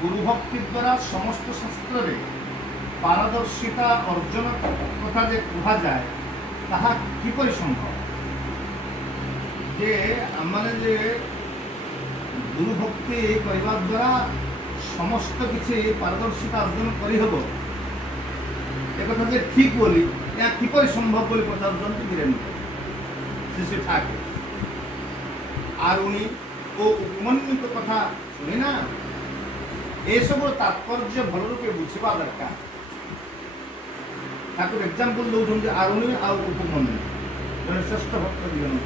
गुरुभक्ति द्वारा समस्त शास्त्र पारदर्शिता अर्जन कथा जे कह जाए ताहा किपरि संभव जे आमने जे गुरुभक्ति करने द्वारा समस्त किसी पारदर्शिता अर्जन करहब एक कथा जे ठीक बोली या किपरि संभव बोली पचार वीरेन्द्र शिशु ठाकुर आरुणी ओ उपमन्यु कथा शुणी ना ये सब तात्पर्य भल रूपे बुझा दरकार ठाकुर एग्जाम्पल दौरान आरुणी आ उपमन्यु जन श्रेष्ठ भक्त दिजन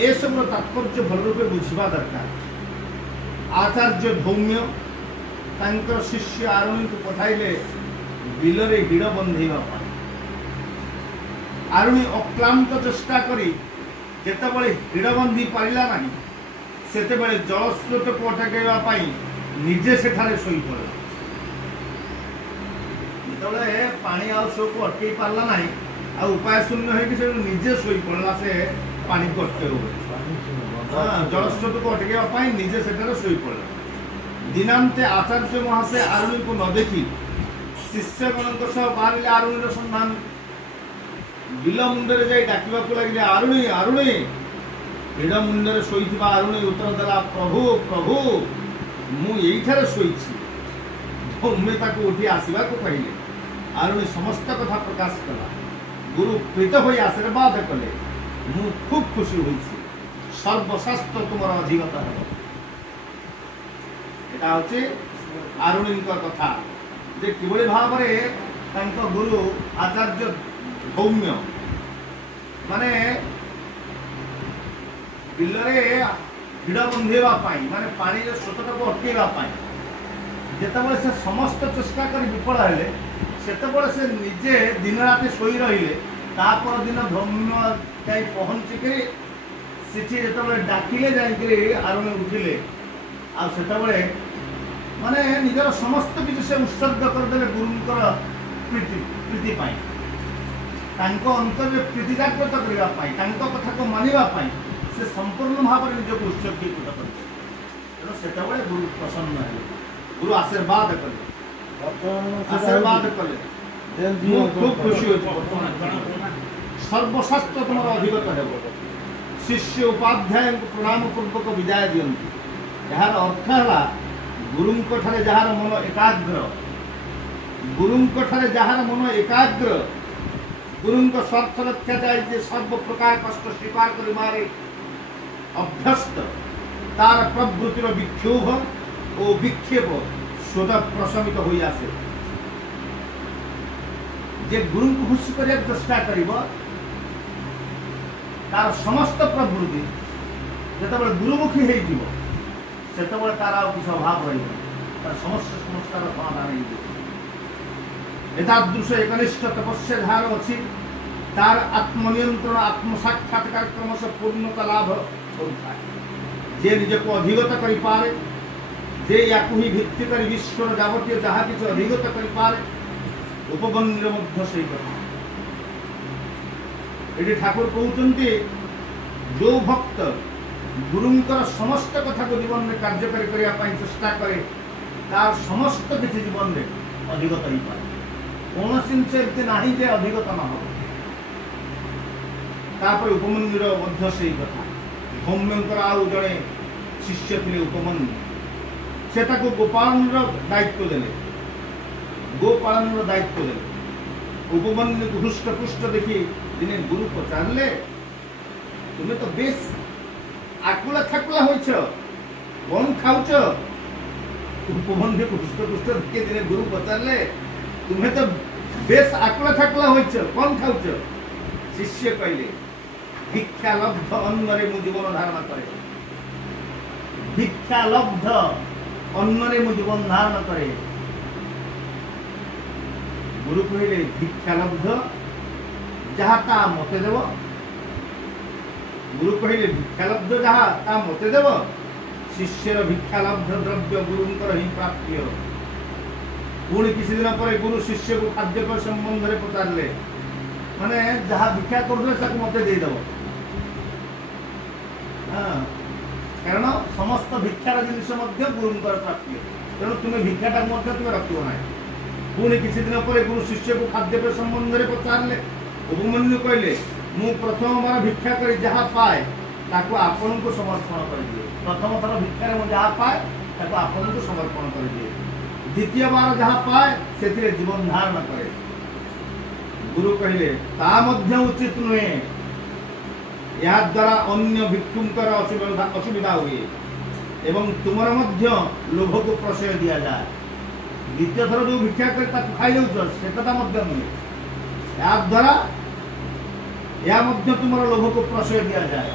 ये सब तात्पर्य भल रूपे बुझा दरकार आचार्य धौम्य तांकर शिष्य आरुणी को पठाइले बिलरे हिड़ बंधेवा आरुणी अक्लांत चेष्टा करी जेतेबेले हिड़ बंधी पारिला नहीं सेतेबेले जलस्रोत को अटकाइबा निजे सेठारे शोई पड़े जिते पानी आउस को अटकई पारा ना आ उपाय शून्य हो निजे शोई पड़ा से पानी को अटक जलस्रोत को अटकाइबा निजे सेठारे शोई पड़ा दिनांते आचार्य महाशय आरुणी को न देखी शिष्यगण बाहर आरुणीर सन्धान बिल मुंडे जाई डाकिबा लगे आरुणी आरुणी बिल मुंडे शोईथिबा आरुणी उत्तर देला प्रभु प्रभु मु एइठारे शोईछि धौम्य ताको उठी आसीबा को कहिले आरुणी समस्त कथा प्रकाश कला गुरु प्रीत होई आशीर्वाद कले मु खूब खुशी होईछि सर्वशास्त्र तुमर अधिगत हेबो एटा होछि आरुणी कथा जे किभଳି भाବରେ ତାଙ୍କ गुरु आचार्य धौम्य माने बिलरे हिड़ बंधेवा माने पानी स्रोत को अटकेवा जितेबाला से समस्त चेष्टा कर विफल हेले सेतेबाला से निजे दिन राति शोई रहिले तापर दिन धौम्य जाई पहुँचिक सेठी जितेबाला डाकिले जाइकरी आरुणी उठिले आ सेतेबाला माने निजर समस्त किसी से उत्सर्ग करदे गुरुंकर प्रीति प्रीति पाई तांको अंतर में प्रीति जागृत करने कथा को मानवा से संपूर्ण भाव में निजक उत्सर्गीकृत करते तेणु से गुरु प्रसन्न है गुरु आशीर्वाद कले खूब खुशी सर्वशास्त्र तुम अधिगत हो शिष्य उपाध्याय प्रणाम पूर्वक विदाय दियंती यार अर्थ है गुरुंक ठारे जहार मन एकाग्र गुरुंक ठारे जहार मन एकाग्र गुरुंक स्वार्थ रक्षा चाहिए सर्व प्रकार कष्ट स्वीकार करिबारे अभ्यस्त तार प्रवृत्तिर विक्षोभ और विक्षेप स्वतः प्रशमित हो आसे जे गुरु को खुश कर चेष्टा करिबो तार समस्त प्रवृत्ति जेतबे गुरुमुखी हे जीवो सेतबे तार आ किछ अभाव रहिबो तार समस्त समस्यार समाधान हे एतादृश एकनिष्ठ तपस्या धार अच्छी तार आत्मनियंत्रण आत्म साक्षात्कार क्रम से पूर्णता लाभ होता है जे निज को अधिगत कर पारे जे या ही भित्ति कर विश्वर जावतीय जहाँ किसी अधिगत कर पारे उपबंध से कथा ये ठाकुर कहते जो भक्त गुरुंकर समस्त कथा को जीवन में कार्यकारी करने चेष्टा करे तार समस्त किसी जीवन में अधिगत हो पाए कौन से नहीं जे अधिगत न हो तापर उपमन्युर मध्य से कथा धौम्यंकर आउ जड़े शिष्य थे उपमन्यु से गोपालन दायित्व देले गोपालन दायित्व देले उपमन्यु को हृष्ट पुष्ट देखी दिने गुरु पचारे तुम्हें तो बेस आकुला थाकुला होइछ कौन खाऊच उपमन्यु को हृष्ट पुष्ट देखी दिने गुरु पचारे तुम्हें तो बेस आकुला थाकुला होइछ कौन खाऊच शिष्य कहले भिक्षा लब्ध अन्नरे मु जीवन धारण करे भिक्षा लब्ध अन्नरे मु जीवन धारण करे गुरु कहले भिक्षा लब्ध जहाँ ता मते देव गुरु कहले भिक्षा लब्ध जहाँ ता मते देव शिष्यर भिक्षा लब्ध द्रव्य गुरुंकर ही प्राप्य पुणी किसी दिन पर गुरु शिष्य को खाद्य पर संबंध में पचारे माने जहाँ भिक्षा कर मत देदेव कारण समस्त भिक्षार जिनस गुरुंकर प्राप्य तेणु तुम्हें भिक्षाटा तुम्हें रख ना पुणी किसी दिन पर गुरु शिष्य को खाद्य पे संबंध में पचारे उपमन्यु कहले मु प्रथम बार भिक्षा कर जहाँ पाए ताको आपण को समर्पण कर दिए प्रथम थर भिक्षार मुझे जहाँ पाए ताको आपण को समर्पण कर दिए द्वितीय बार जहाँ पाए से जीवन धारण करे गुरु कहले ता मध्य उचित नुहे या द्वारा अन्य भिक्षुंकर असुविधा हुए एवं तुमर मध्य लोभ को प्रशय दिया जाए द्वितीय थर जो भिक्षा कर खाई दौच से कथा नुहे या द्वारा या तुमर लोभ को प्रशय दिया जाए।